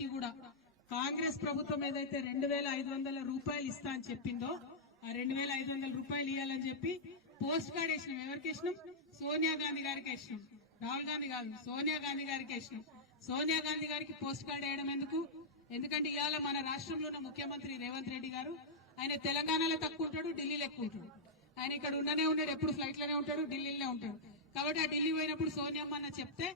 అందరికీ కూడా కాంగ్రెస్ ప్రభుత్వం ఏదైతే 2500 రూపాయలు ఇస్తా అని చెప్పిందో ఆ 2500 రూపాయలు ఇవ్వాలని చెప్పి పోస్ట్ కార్డ్ వేసినాం. ఎవరికి వేసినాం? సోనియా గాంధీ గారికి వేసినాం. రాహుల్ గాంధీ కాదు, సోనియా గాంధీ గారికి వేసినాం. సోనియా గాంధీ గారికి పోస్ట్ కార్డ్ వేయడం ఎందుకు? ఎందుకంటే ఇవాళ మన రాష్ట్రంలో ఉన్న ముఖ్యమంత్రి రేవంత్ రెడ్డి గారు ఆయన తెలంగాణలో తక్కువ ఉంటాడు, ఢిల్లీలో ఎక్కువ ఉంటాడు. ఆయన ఇక్కడ ఉండనే ఉంటాడు, ఎప్పుడు ఫ్లైట్ లోనే ఉంటాడు, ఢిల్లీలోనే ఉంటాడు. కాబట్టి ఆ ఢిల్లీ పోయినప్పుడు సోనియమ్మ అన్న చెప్తే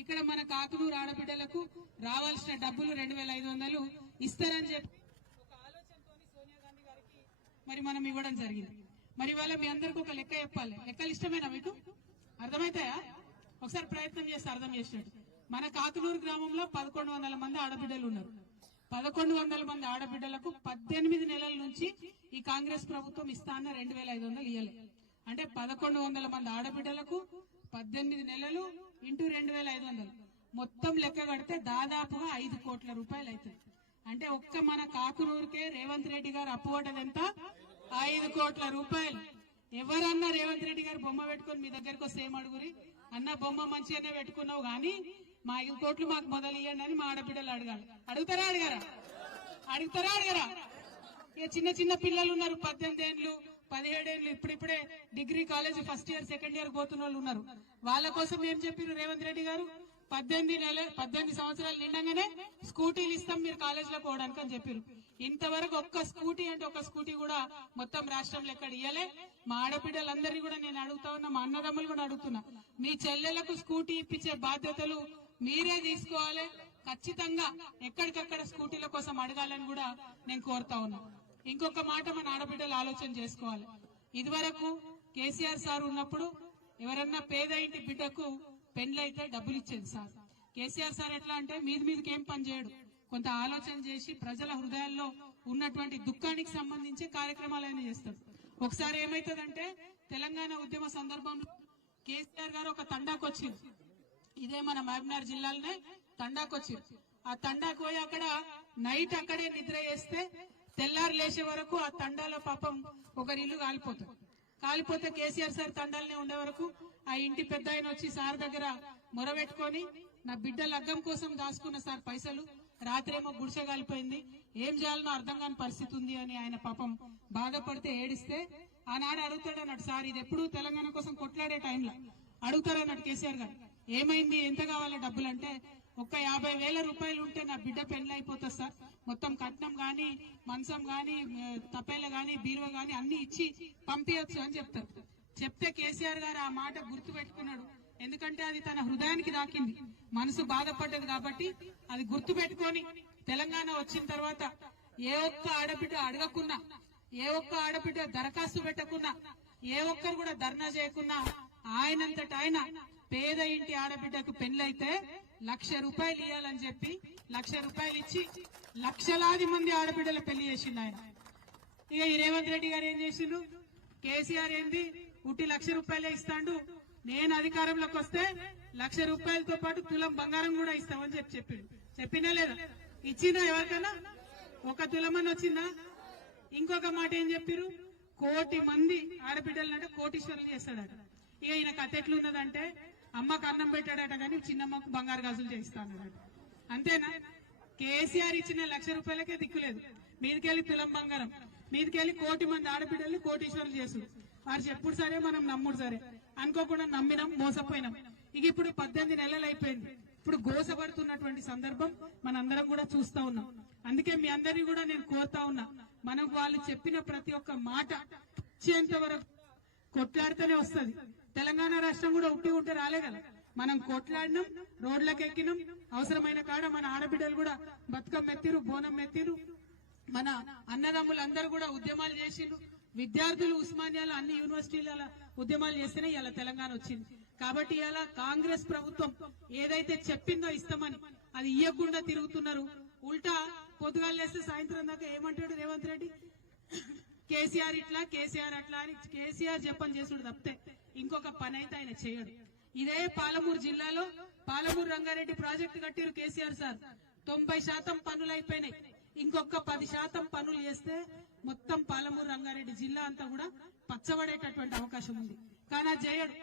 ఇక్కడ మన కాకునూరు ఆడబిడ్డలకు రావాల్సిన డబ్బులు 2500 ఇస్తారని చెప్పి ఒక ఆలోచనతో సోనియా గాంధీ గారికి మరి మనం ఇవ్వడం జరిగింది. మరి ఇవాళ మీ అందరికి ఒక లెక్క చెప్పాలి. లెక్కలు ఇష్టమేనా మీకు? అర్థమైతాయా? ఒకసారి ప్రయత్నం చేస్తే అర్థం చేసినట్టు. మన కాకునూరు గ్రామంలో 1100 మంది ఆడబిడ్డలు ఉన్నారు. 1100 మంది ఆడబిడ్డలకు 18 నెలల నుంచి ఈ కాంగ్రెస్ ప్రభుత్వం ఇస్తా అన్న 2500 ఇయ్యలే. అంటే 1100 మంది ఆడబిడ్డలకు 18 నెలలు ఇంటూ 2500 మొత్తం లెక్క కడితే దాదాపుగా 5 కోట్ల రూపాయలు అవుతుంది. అంటే ఒక్క మన కాకునూరుకే రేవంత్ రెడ్డి గారు అప్పువటది ఎంత? 5 కోట్ల రూపాయలు. ఎవరన్నా రేవంత్ రెడ్డి గారు బొమ్మ పెట్టుకుని మీ దగ్గరకు వస్తే ఏం అడుగురి? అన్న బొమ్మ మంచిగానే పెట్టుకున్నావు గానీ మా 5 కోట్లు మాకు మొదలు ఇవ్వండి అని మా ఆడబిడ్డలు అడగాలి. అడుగుతారా అడగరా? అడుగుతారా అడగరా? ఇక చిన్న చిన్న పిల్లలు ఉన్నారు, 18 ఏళ్ళు 17 ఏళ్ళు ఇప్పుడిప్పుడే degree college first year second year పోతున్న వాళ్ళు ఉన్నారు. వాళ్ళ కోసం ఏం చెప్పారు రేవంత్ రెడ్డి గారు? 18 సంవత్సరాలు నిండగానే స్కూటీలు ఇస్తాం మీరు కాలేజీలో పోవడానికి అని చెప్పారు. ఇంతవరకు ఒక్క స్కూటీ అంటే ఒక స్కూటీ కూడా మొత్తం రాష్ట్రంలో ఎక్కడ ఇయ్యలే. మా ఆడబిడ్డలందరినీ కూడా నేను అడుగుతా ఉన్నా, మా అన్నదమ్ములు కూడా అడుగుతున్నా, మీ చెల్లెలకు స్కూటీ ఇప్పించే బాధ్యతలు మీరే తీసుకోవాలి. ఖచ్చితంగా ఎక్కడికక్కడ స్కూటీల కోసం అడగాలని కూడా నేను కోరుతా ఉన్నా. ఇంకొక మాట మన ఆడబిడ్డలు ఆలోచన చేసుకోవాలి. ఇదివరకు కేసీఆర్ సార్ ఉన్నప్పుడు ఎవరన్నా పేద ఇంటి బిడ్డకు పెండ్లైతే డబ్బులు ఇచ్చేది సార్. కేసీఆర్ సార్ ఎట్లా అంటే మీదికి ఏం పని చేయడు, కొంత ఆలోచన చేసి ప్రజల హృదయాల్లో ఉన్నటువంటి దుఃఖానికి సంబంధించి కార్యక్రమాలైనా చేస్తాడు. ఒకసారి ఏమైతుందంటే తెలంగాణ ఉద్యమ సందర్భంలో కేసీఆర్ గారు ఒక తండాకు వచ్చింది. ఇదే మన మహబూబ్నగర్ జిల్లాలోనే తండాకు వచ్చింది. ఆ తండాకు పోయి అక్కడ నైట్ అక్కడే నిద్ర చేస్తే తెల్లారు లేచే వరకు ఆ తండాలో పాపం ఒకరి ఇల్లు కాలిపోతే కేసీఆర్ సార్ తండాలనే ఉండే వరకు ఆ ఇంటి పెద్ద ఆయన వచ్చి సార్ దగ్గర మొరబెట్టుకొని నా బిడ్డ లగ్గం కోసం దాచుకున్న సార్ పైసలు, రాత్రేమో గుడిసె కాలిపోయింది, ఏం చేయాలనో అర్థం కాని పరిస్థితి ఉంది అని ఆయన పాపం బాధపడితే ఏడిస్తే ఆనాడు అడుగుతాడు అన్నట్టు, సార్ ఇది ఎప్పుడు తెలంగాణ కోసం కొట్లాడే టైంలో అడుగుతారన్నట్టు కేసీఆర్ గారు, ఏమైంది ఎంత కావాలో డబ్బులు అంటే ఒక్క 50,000 రూపాయలు ఉంటే నా బిడ్డ పెళ్లి అయిపోతుంది సార్, మొత్తం కట్నం గాని మంచం గాని తపేల గాని బీరువా గాని అన్ని ఇచ్చి పంపించచ్చు అని చెప్తారు. చెప్తే కేసీఆర్ గారు ఆ మాట గుర్తు పెట్టుకున్నాడు. ఎందుకంటే అది తన హృదయానికి దాకింది, మనసు బాధపడ్డది కాబట్టి అది గుర్తు పెట్టుకొని తెలంగాణ వచ్చిన తర్వాత ఏ ఒక్క ఆడబిడ్డ అడగకున్నా, ఏ ఒక్క ఆడబిడ్డ దరఖాస్తు పెట్టకున్నా, ఏ ఒక్కరు కూడా ధర్నా చేయకున్నా ఆయనంతట ఆయన పేద ఇంటి ఆడబిడ్డకు పెళ్లైతే 1,00,000 రూపాయలు ఇవ్వాలని చెప్పి 1,00,000 రూపాయలు ఇచ్చి లక్షలాది మంది ఆడబిడ్డల పెళ్లి చేసిండు ఆయన. ఇక ఈ రేవంత్ రెడ్డి గారు ఏం చేసిండు? కేసీఆర్ ఏంది ఉట్టి 1,00,000 రూపాయలే ఇస్తాడు, నేను అధికారంలోకి వస్తే 1,00,000 రూపాయలతో పాటు తులం బంగారం కూడా ఇస్తామని చెప్పిండు. చెప్పినా లేదా? ఇచ్చిందా? ఎవరికైనా ఒక తులమని వచ్చిందా? ఇంకొక మాట ఏం చెప్పారు? 1 కోటి మంది ఆడబిడ్డలంటే కోటీశ్వరులు చేస్తాడట. ఇక ఈయన కథ ఎట్లున్నదంటే అమ్మకు అన్నం పెట్టాడట కానీ చిన్నమ్మకు బంగారు గాజులు చేయిస్తానట. అంతేనా? కేసీఆర్ ఇచ్చిన 1,00,000 రూపాయలకే దిక్కులేదు, మీదికెళ్లి తులం బంగారం, మీదికెళ్లి 1 కోటి మంది ఆడబిడ్డల్ని కోటీశ్వరులు చేసుడు. వారు చెప్పుడు సరే మనం నమ్ముడు సరే అనుకోకుండా నమ్మినాం, మోసపోయినాం. ఇక ఇప్పుడు 18 నెలలు అయిపోయింది. ఇప్పుడు గోసపడుతున్నటువంటి సందర్భం మనందరం కూడా చూస్తా ఉన్నాం. అందుకే మీ అందరినీ కూడా నేను కోరుతా ఉన్నా, మనకు వాళ్ళు చెప్పిన ప్రతి ఒక్క మాట వచ్చేంత వరకు కొట్లాడితేనే వస్తుంది. తెలంగాణ రాష్ట్రం కూడా ఉట్టి ఉంటే రాలే కదా, మనం కొట్లాడినాం, రోడ్లకు ఎక్కినాం, అవసరమైన కాడ మన ఆడబిడ్డలు కూడా బతుకమ్మ ఎత్తిరు, బోనం ఎత్తిరు, మన అన్నదమ్ములందరూ కూడా ఉద్యమాలు చేసిండ్రు, విద్యార్థులు ఉస్మానియాలో అన్ని యూనివర్సిటీల ఉద్యమాలు చేస్తేనే ఇలా తెలంగాణ వచ్చింది. కాబట్టి ఇలా కాంగ్రెస్ ప్రభుత్వం ఏదైతే చెప్పిందో ఇస్తామని అది ఇయ్యకుండా తిరుగుతున్నారు. ఉల్టా పొద్దుగాలు లేస్తే సాయంత్రం దాకా ఏమంటాడు రేవంత్ రెడ్డి? కేసీఆర్ ఇట్లా, కేసీఆర్ అట్లా అని కేసీఆర్ చెప్పని చేసుడు తప్పితే ఇంకొక పని అయితే ఆయన చేయడు. ఇదే పాలమూరు జిల్లాలో పాలమూరు రంగారెడ్డి ప్రాజెక్టు కట్టిరు కేసీఆర్ సార్, 90% పనులు అయిపోయినాయి. ఇంకొక 10% పనులు చేస్తే మొత్తం పాలమూరు రంగారెడ్డి జిల్లా అంతా కూడా పచ్చబడేటటువంటి అవకాశం ఉంది. కానీ అది చేయడు.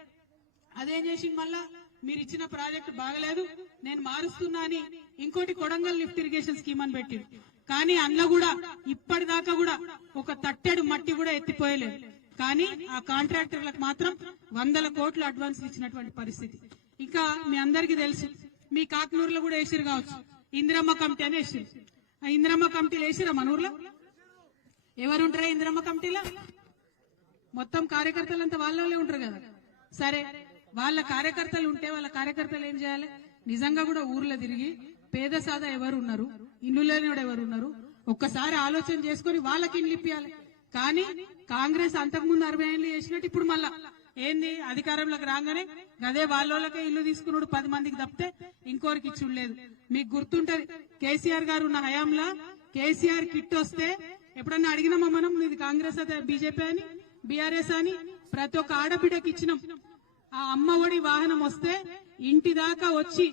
అదేం చేసింది? మళ్ళా మీరు ఇచ్చిన ప్రాజెక్టు బాగలేదు, నేను మారుస్తున్నా అని ఇంకోటి కొడంగల్ లిఫ్ట్ ఇరిగేషన్ స్కీమ్ అని పెట్టింది. కానీ అందులో కూడా ఇప్పటిదాకా కూడా ఒక తట్టెడు మట్టి కూడా ఎత్తిపోయలేదు. కానీ ఆ కాంట్రాక్టర్లకు మాత్రం 100 కోట్లు అడ్వాన్స్ ఇచ్చినటువంటి పరిస్థితి. ఇంకా మీ అందరికీ తెలుసు, మీ కాకనూరులో కూడా వేసిరు కావచ్చు, ఇందిరమ్మ కమిటీ అని వేసిరు. ఆ ఇందిరమ్మ కమిటీలు వేసిరా మన ఊర్లో? ఎవరుంటారా ఇందిరమ్మ కమిటీలో? మొత్తం కార్యకర్తలంతా వాళ్ళే ఉంటారు కదా. సరే, వాళ్ళ కార్యకర్తలు ఉంటే వాళ్ళ కార్యకర్తలు ఏం చేయాలి? నిజంగా కూడా ఊర్లో తిరిగి పేద సాదా ఎవరు ఉన్నారు, ఇల్లు లేని ఎవరు ఉన్నారు, ఒక్కసారి ఆలోచన చేసుకుని వాళ్ళకి ఇల్లు ఇప్పియాలి. కానీ కాంగ్రెస్ అంతకుముందు 60 ఏళ్ళు చేసినట్టు ఇప్పుడు మళ్ళా ఏంది అధికారంలోకి రాగానే గదే వాళ్ళకే ఇల్లు తీసుకున్నాడు 10 మందికి తప్పితే ఇంకోరికి ఇచ్చుండలేదు. మీకు గుర్తుంటది, కేసీఆర్ గారు ఉన్న హయాంలో కేసీఆర్ కిట్ వస్తే ఎప్పుడన్నా అడిగినామా మనం ఇది కాంగ్రెస్ అయితే బీజేపీ అని బీఆర్ఎస్ అని? ప్రతి ఒక్క ఆడబిడ్డకి ఇచ్చినాం. ఆ అమ్మ ఒడి వాహనం వస్తే ఇంటి దాకా వచ్చి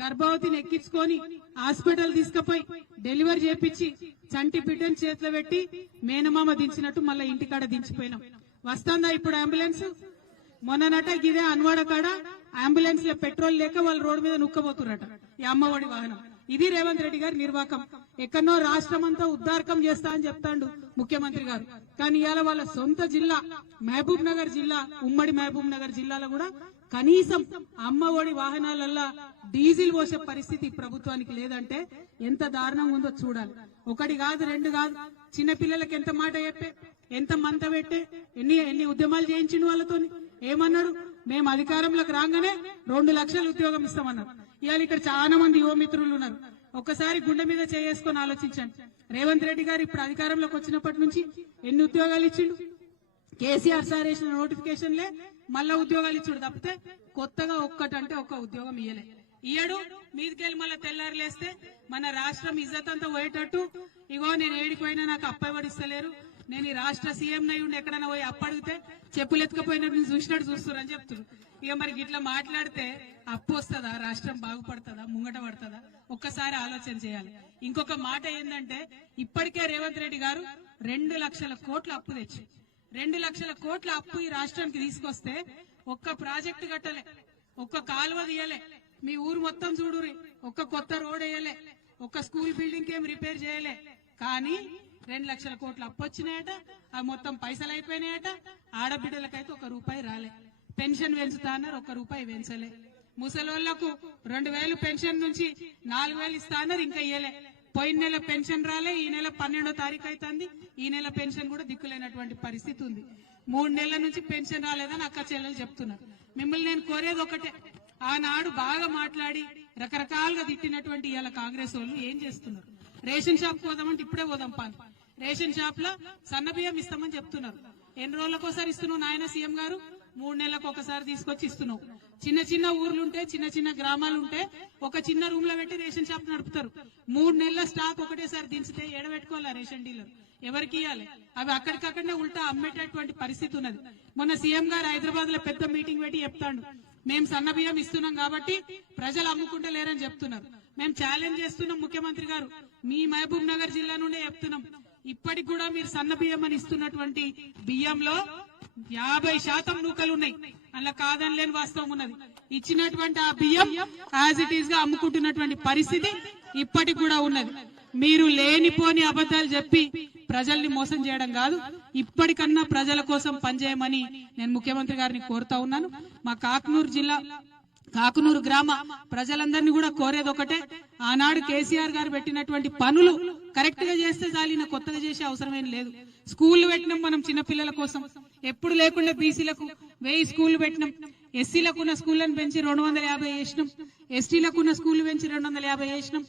గర్భవతిని ఎక్కించుకొని హాస్పిటల్ తీసుకుపోయి డెలివరీ చేపించి చంటి బిడ్డని చేతిలో పెట్టి మేనమామ దించినట్టు మళ్ళీ ఇంటికాడ దించిపోయినాం. వస్తుందా ఇప్పుడు అంబులెన్స్? మొన్ననట గిదే అన్వాడ కాడ అంబులెన్స్ లో పెట్రోల్ లేక వాళ్ళు రోడ్డు మీద నుక్కబోతున్నట ఈ అమ్మ ఒడి వాహనం. ఇది రేవంత్ రెడ్డి గారి నిర్వాకం. ఎక్కడో రాష్ట్రం అంతా ఉద్దారకం చేస్తా అని చెప్తాండు ముఖ్యమంత్రి గారు. కానీ ఇవాళ వాళ్ళ సొంత జిల్లా మహబూబ్ నగర్ జిల్లా, ఉమ్మడి మహబూబ్ నగర్ జిల్లాలో కూడా కనీసం అమ్మ ఒడి వాహనాలల్లో డీజిల్ పోసే పరిస్థితి ప్రభుత్వానికి లేదంటే ఎంత దారుణంగా ఉందో చూడాలి. ఒకటి కాదు, రెండు కాదు, చిన్న పిల్లలకి ఎంత మాట చెప్పే, ఎంత మంత పెట్టే, ఎన్ని ఉద్యమాలు చేయించిన వాళ్ళతో ఏమన్నారు? మేము అధికారంలోకి రాగానే 2 లక్షల ఉద్యోగం ఇస్తామన్నారు. ఇవాళ ఇక్కడ చాలా మంది యువ మిత్రులు ఉన్నారు. ఒక్కసారి గుండె మీద చేసుకొని ఆలోచించండి. రేవంత్ రెడ్డి గారు ఇప్పుడు అధికారంలోకి వచ్చినప్పటి నుంచి ఎన్ని ఉద్యోగాలు ఇచ్చిండు? కేసీఆర్ సార్ వేసిన నోటిఫికేషన్లే మళ్ళా ఉద్యోగాలు ఇచ్చుడు తప్పితే కొత్తగా ఒక్కటంటే ఒక్క ఉద్యోగం ఇయ్యడు. మీదికెళ్ళి మళ్ళీ తెల్లారులేస్తే మన రాష్ట్రం ఇజ్జత్ అంతా పోయేటట్టు, ఇగో నేను ఏడిపోయినా నాకు అప్పవడిస్తలేరు, నేను ఈ రాష్ట్ర సీఎం నై ఉండి ఎక్కడైనా పోయి అప్పడిగితే చెప్పులు ఎత్తుకపోయినట్టు చూసినట్టు చూస్తున్నారని చెప్తున్నారు. ఇక మరి ఇట్లా మాట్లాడితే అప్పు వస్తుందా? రాష్ట్రం బాగుపడుతుందా? ముంగట పడుతుందా? ఒక్కసారి ఆలోచన చేయాలి. ఇంకొక మాట ఏంటంటే, ఇప్పటికే రేవంత్ రెడ్డి గారు 2 లక్షల కోట్ల అప్పు తెచ్చి 2 లక్షల కోట్ల అప్పు ఈ రాష్ట్రానికి తీసుకొస్తే ఒక్క ప్రాజెక్టు కట్టలే, ఒక్క కాలువ తీయలే, మీ ఊరు మొత్తం చూడురి, ఒక్క కొత్త రోడ్ వేయలే, ఒక్క స్కూల్ బిల్డింగ్ ఏం రిపేర్ చేయలే. కానీ 2 లక్షల కోట్ల అప్పు వచ్చినాయట, అవి మొత్తం పైసలు అయిపోయినాయట. ఆడబిడ్డలకైతే 1 రూపాయి రాలే. పెన్షన్ పెంచుతా అన్నారు, 1 రూపాయి పెంచలే. ముసలోళ్లకు 2000 పెన్షన్ నుంచి 4000 ఇస్తా అన్నారు, ఇంకా ఇయ్యలే. పోయిన నెల పెన్షన్ రాలే, ఈ నెల 12వ తారీఖు అవుతుంది, ఈ నెల పెన్షన్ కూడా దిక్కులేనటువంటి పరిస్థితి ఉంది. 3 నెలల నుంచి పెన్షన్ రాలేదని అక్క చెల్లెలు చెప్తున్నారు. మిమ్మల్ని నేను కోరేది ఒకటే, ఆనాడు బాగా మాట్లాడి రకరకాలుగా తిట్టినటువంటి ఇవాళ కాంగ్రెస్ వాళ్ళు ఏం చేస్తున్నారు? రేషన్ షాప్ పోదామంటే ఇప్పుడే పోదాం పాన్. రేషన్ షాప్ లో సన్న బియ్యం ఇస్తామని చెప్తున్నారు. ఎన్ని రోజులకోసారి ఇస్తున్నావు నాయన సీఎం గారు? 3 నెలలకు ఒకసారి తీసుకొచ్చి ఇస్తున్నావు. చిన్న చిన్న ఊర్లుంటే, చిన్న చిన్న గ్రామాలుంటే ఒక చిన్న రూమ్ లో పెట్టి రేషన్ షాప్ నడుపుతారు. 3 నెలల స్టాక్ ఒకటేసారి దించితే ఏడబెట్టుకోవాలా రేషన్ డీలర్? ఎవరికి ఇవ్వాలి? అవి అక్కడికక్కడనే ఉల్టా అమ్మేటటువంటి పరిస్థితి ఉన్నది. మొన్న సీఎం గారు హైదరాబాద్ లో పెద్ద మీటింగ్ పెట్టి చెప్తాడు, మేము సన్న బియ్యం ఇస్తున్నాం కాబట్టి ప్రజలు అమ్ముకుంటే లేరని చెప్తున్నారు. మేము ఛాలెంజ్ చేస్తున్నాం ముఖ్యమంత్రి గారు, మీ మహబూబ్ నగర్ జిల్లా నుండే చెప్తున్నాం, ఇప్పటికి కూడా మీరు సన్న బియ్యం అని ఇస్తున్నటువంటి బియ్యంలో 50% నూకలున్నాయి. అలా కాదని లేని వాస్తవం ఉన్నది. ఇచ్చినటువంటి ఆ బియ్యం యాజ్ ఇట్ ఈస్ గా అమ్ముకుంటున్నటువంటి పరిస్థితి ఇప్పటికి కూడా ఉన్నది. మీరు లేనిపోని అబద్ధాలు చెప్పి ప్రజల్ని మోసం చేయడం కాదు, ఇప్పటికన్నా ప్రజల కోసం పనిచేయమని నేను ముఖ్యమంత్రి గారిని కోరుతా ఉన్నాను. మా కాకనూరు జిల్లా కాకనూరు గ్రామ ప్రజలందరినీ కూడా కోరేది ఒకటే, ఆనాడు కేసీఆర్ గారు పెట్టినటువంటి పనులు కరెక్ట్ గా చేస్తే చాలు, కొత్తగా చేసే అవసరమేం లేదు. స్కూళ్లు పెట్టినాం మనం చిన్నపిల్లల కోసం, ఎప్పుడు లేకుండా బీసీలకు 1000 స్కూళ్లు పెట్టినాం. ఎస్సీలకు ఉన్న స్కూళ్లను పెంచి 250 చేసినాం. ఎస్టీలకు ఉన్న స్కూళ్లు పెంచి 250 చేసినాం.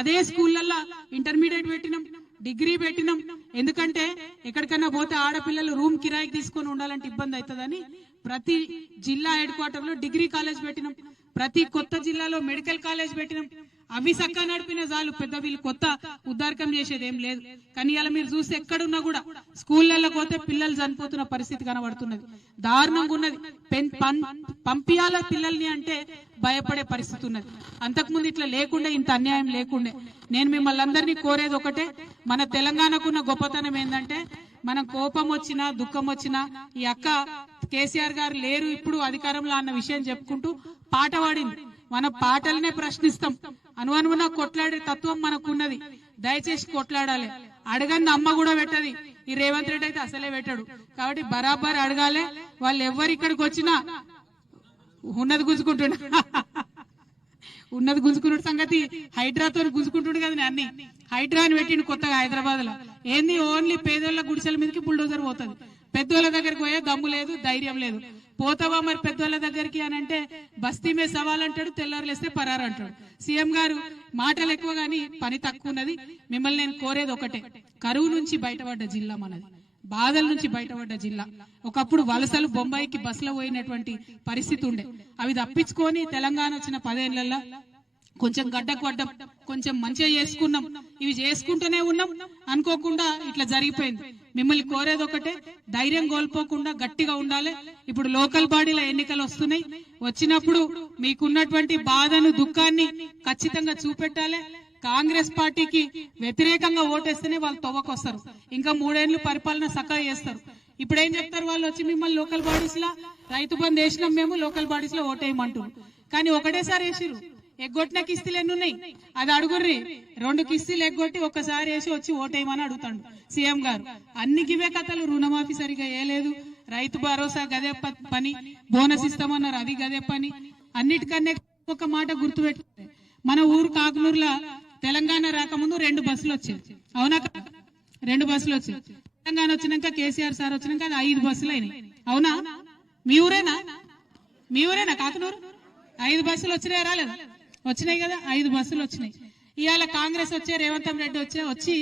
అదే స్కూళ్లలో ఇంటర్మీడియట్ పెట్టినాం, డిగ్రీ పెట్టినాం. ఎందుకంటే ఎక్కడికన్నా పోతే ఆడపిల్లలు రూమ్ కిరాయికి తీసుకొని ఉండాలంటే ఇబ్బంది అవుతుందని ప్రతి జిల్లా హెడ్ క్వార్టర్ లో డిగ్రీ కాలేజ్ పెట్టినాం. ప్రతి కొత్త జిల్లాలో మెడికల్ కాలేజ్ పెట్టినాం. అవి చక్కగా నడిపిన చాలు, పెద్ద వీళ్ళు కొత్త ఉద్దారకం చేసేది ఏం లేదు. కానీ ఇలా మీరు చూస్తే ఎక్కడున్నా కూడా స్కూళ్లలో పోతే పిల్లలు చనిపోతున్న పరిస్థితి కనబడుతున్నది. దారుణంగా ఉన్నది. పంపియాల పిల్లల్ని అంటే భయపడే పరిస్థితి ఉన్నది. అంతకుముందు ఇట్లా లేకుండే, ఇంత అన్యాయం లేకుండే. నేను మిమ్మల్ని అందరినీ కోరేది ఒకటే, మన తెలంగాణకున్న గొప్పతనం ఏంటంటే మనం కోపం వచ్చినా దుఃఖం వచ్చినా ఈ అక్క కేసీఆర్ గారు లేరు ఇప్పుడు అధికారంలో అన్న విషయం చెప్పుకుంటూ పాట పాడింది. మన పాటలనే ప్రశ్నిస్తాం. అనువనువున కొట్లాడే తత్వం మనకున్నది. దయచేసి కొట్లాడాలి. అడగని అమ్మ కూడా పెట్టది. ఈ రేవంత్ రెడ్డి అయితే అసలే పెట్టాడు. కాబట్టి బరాబర్ అడగాలి. వాళ్ళు ఎవరు ఇక్కడికి వచ్చినా ఉన్నది గుంజుకున్నాడు సంగతి హైడ్రాతో గుంజుకుంటుడు కదా. అన్ని హైడ్రా అని పెట్టిండు కొత్తగా హైదరాబాద్ లో. ఏంది ఓన్లీ పేదోళ్ళ గుడిసెల మీదకి బుల్డోజర్ పోతుంది. పెద్దోళ్ళ దగ్గరికి పోయే దమ్ము లేదు, ధైర్యం లేదు. పోతావా మరి పెద్దోళ్ళ దగ్గరికి అని అంటే బస్తీ మీద సవాల్ అంటాడు, తెల్లారులేస్తే పరారు అంటాడు. సీఎం గారు మాటలు ఎక్కువ గానీ పని తక్కువ ఉన్నది. మిమ్మల్ని నేను కోరేది ఒకటే, కరువు నుంచి బయటపడ్డ జిల్లా మనది, బాధల నుంచి బయటపడ్డ జిల్లా. ఒకప్పుడు వలసలు బొంబాయికి బస్సులో పోయినటువంటి పరిస్థితి ఉండే. అవి తప్పించుకొని తెలంగాణ వచ్చిన 10 ఏళ్లలో కొంచెం గడ్డకు పడ్డం, కొంచెం మంచిగా చేసుకున్నాం. ఇవి చేసుకుంటూనే ఉన్నాం. అనుకోకుండా ఇట్లా జరిగిపోయింది. మిమ్మల్ని కోరేది ఒకటే, ధైర్యం కోల్పోకుండా గట్టిగా ఉండాలి. ఇప్పుడు లోకల్ బాడీల ఎన్నికలు వస్తున్నాయి. వచ్చినప్పుడు మీకున్నటువంటి బాధను, దుఃఖాన్ని ఖచ్చితంగా చూపెట్టాలి. కాంగ్రెస్ పార్టీకి వ్యతిరేకంగా ఓటేస్తేనే వాళ్ళు తవ్వకొస్తారు. ఇంకా 3 ఏళ్లు పరిపాలన చక్కగా చేస్తారు. ఇప్పుడు ఏం చెప్తారు వాళ్ళు వచ్చి మిమ్మల్ని లోకల్ బాడీస్ లా రైతు బంధు వేసినాం మేము, లోకల్ బాడీస్ లో ఓటేయమంటారు. కానీ ఒకటేసారి వేసిరు. ఎగ్గొట్టిన కిస్తీలు ఎన్ని ఉన్నాయి అది అడుగుర్రి. 2 కిస్తీలు ఎగ్గొట్టి ఒక్కసారి వేసి వచ్చి ఓటేయమని అడుగుతాడు సీఎం గారు. అన్ని గివే కథలు. రుణమాఫీ సరిగా వేయలేదు, రైతు భరోసా గదే పని, బోనస్ ఇస్తామన్నారు అది గదే పని. అన్నిటికన్నా ఒక మాట గుర్తుపెట్టుకుంటే, మన ఊరు కాకునూరులో తెలంగాణ రాకముందు 2 బస్సులు వచ్చాయి. అవునా? 2 బస్సులు వచ్చాయి. తెలంగాణ వచ్చినాక కేసీఆర్ సార్ వచ్చినాక అది 5 బస్సులు అయినాయి. అవునా? మీ ఊరేనా కాకునూరు? 5 బస్సులు వచ్చినాయి రాలేదా? వచ్చినాయి కదా, 5 బస్సులు వచ్చినాయి. ఇవాళ కాంగ్రెస్ వచ్చే, రేవంత్ రెడ్డి వచ్చి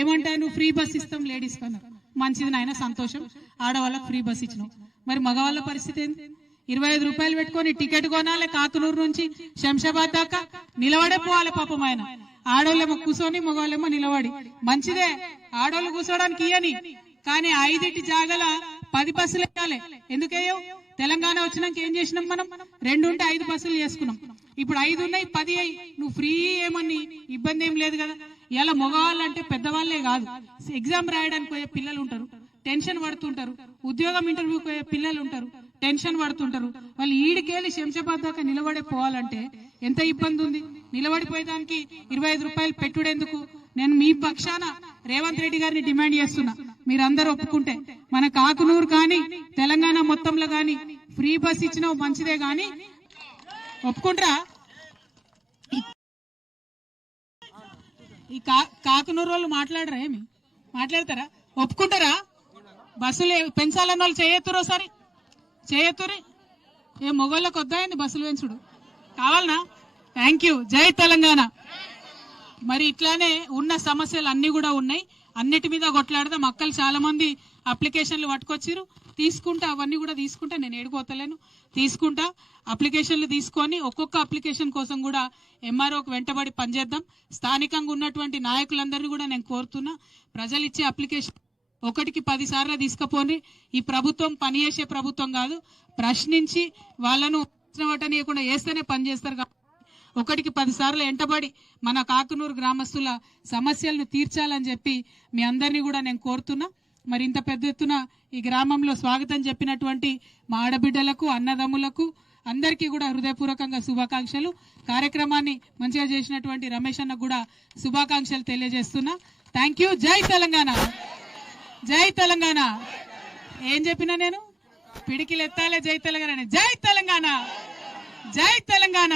ఏమంటారు, నువ్వు ఫ్రీ బస్ ఇస్తాం లేడీస్ కన్నా. మంచిది నాయన, సంతోషం. ఆడవాళ్ళకి ఫ్రీ బస్ ఇచ్చినావు. మరి మగవాళ్ళ పరిస్థితి ఏంటి? 25 రూపాయలు పెట్టుకొని టికెట్ కొనాలి. కాకునూరు నుంచి శంషాబాద్ దాకా నిలబడే పోవాలి పాపం ఆయన. ఆడోళ్ళేమో కూర్చొని, మగవాళ్ళేమో నిలబడి. మంచిదే, ఆడోళ్ళు కూర్చోడానికి ఇయ్యని. కానీ 5 జాగల 10 బస్సులు వేయాలి. ఎందుకేయో? తెలంగాణ వచ్చినాక ఏం చేసినాం మనం? 2 ఉంటే 5 బస్సులు చేసుకున్నాం. ఇప్పుడు 5 ఉన్నాయి, 10 అయ్యి. నువ్వు ఫ్రీ ఏమని ఇబ్బంది ఏం లేదు కదా. ఇలా మగవాళ్ళు అంటే పెద్దవాళ్లే కాదు, ఎగ్జామ్ రాయడానికి పోయే పిల్లలు ఉంటారు, టెన్షన్ పడుతుంటారు. ఉద్యోగం ఇంటర్వ్యూకి పోయే పిల్లలు ఉంటారు, టెన్షన్ పడుతుంటారు. వాళ్ళు ఈడికెళ్ళి శంషాబాద్ దాకా నిలబడే పోవాలంటే ఎంత ఇబ్బంది ఉంది. నిలబడిపోయేదానికి 25 రూపాయలు పెట్టుడెందుకు? నేను మీ పక్షాన రేవంత్ రెడ్డి గారిని డిమాండ్ చేస్తున్నా, మీరందరూ ఒప్పుకుంటే మన కాకునూరు కానీ తెలంగాణ మొత్తంలో కానీ ఫ్రీ బస్ ఇచ్చినా మంచిదే. కానీ ఒప్పుకుంటారా? ఈ కాకునూరు వాళ్ళు మాట్లాడరా? ఏమి మాట్లాడతారా? ఒప్పుకుంటారా? బస్సులు పెంచాలన్న వాళ్ళు చేయొత్తురు, ఒకసారి చేయొత్తురి. ఏ మొగోళ్ళకి వద్దాయండి బస్సులు పెంచుడు? కావాలనా? Thank you. జై తెలంగాణ. మరి ఇట్లానే ఉన్న సమస్యలు అన్ని కూడా ఉన్నాయి. అన్నిటి మీద కొట్లాడదాం. అక్కలు చాలా మంది అప్లికేషన్లు పట్టుకొచ్చిరు, తీసుకుంటా. అవన్నీ కూడా తీసుకుంటా. నేను ఏడుకోతలేను, తీసుకుంటా. అప్లికేషన్లు తీసుకొని ఒక్కొక్క అప్లికేషన్ కోసం కూడా ఎంఆర్ఓకి వెంటబడి పనిచేద్దాం. స్థానికంగా ఉన్నటువంటి నాయకులందరినీ కూడా నేను కోరుతున్నా, ప్రజలు ఇచ్చే అప్లికేషన్ 1కి 10 సార్లు తీసుకుపోని. ఈ ప్రభుత్వం పనిచేసే ప్రభుత్వం కాదు, ప్రశ్నించి వాళ్ళను ఓటనీయకుండా వేస్తేనే పనిచేస్తారు. 1కి 10 సార్లు వెంటబడి మన కాకునూరు గ్రామస్తుల సమస్యలను తీర్చాలని చెప్పి మీ అందరినీ కూడా నేను కోరుతున్నా. మరి ఇంత పెద్ద ఎత్తున ఈ గ్రామంలో స్వాగతం చెప్పినటువంటి మా ఆడబిడ్డలకు, అన్నదమ్ములకు అందరికీ కూడా హృదయపూర్వకంగా శుభాకాంక్షలు. కార్యక్రమాన్ని మంచిగా చేసినటువంటి రమేష్ అన్నకు కూడా శుభాకాంక్షలు తెలియజేస్తున్నా. Thank you. జై తెలంగాణ. జై తెలంగాణ. ఏం చెప్పినా నేను? పిడికిలు ఎత్తాలే జై తెలంగాణ. జై తెలంగాణ. జై తెలంగాణ.